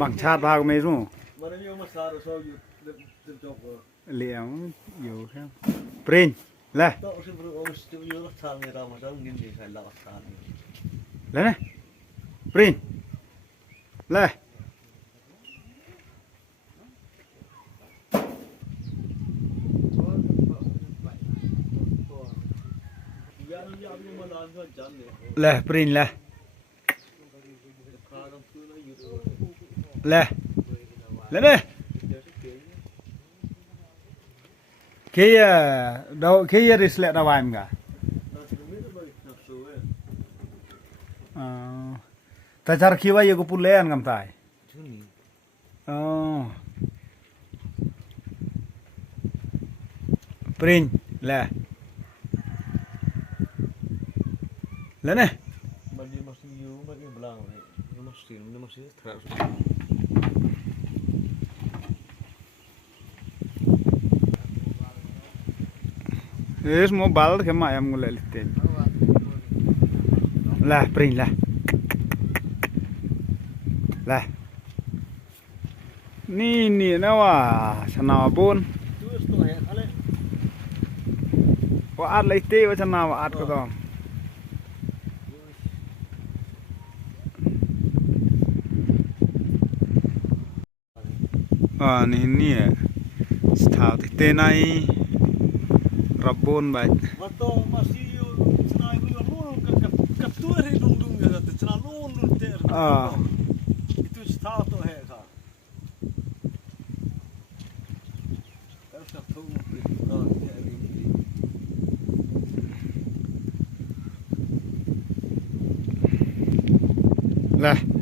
บางชาติพาก็ไม่รู้ มันไม่ยอมมาสาระโซ่อยู่เต็มจบเลย เหลียงอยู่ครับปรินแล่ ต้องซื้อรถองค์สตูดิโอรักษาในรามาจังกินดีใครรักษาเนี่ย แล้วนะปรินแล่ แล่ปรินแล่แล่แล้วเนี่ยเคยริสเลตาวายมั้งกะแต่จาร์คิวายกูพูดเล่นกันตายปรินแล่แล้วเนี่ยมันดีมาสิยูมันยังบลังเลยมันมาสิทรัพย์semua bal ke mak yang mulai litin lah pring lah ni nawa sana pun waat lite wa sana waat ko dong ni ya start ite nai Rabon baik. Waktu masih cenai belum ketua hidung ya, cenai lulun ter. Itu start tu he kan. Terus satu lah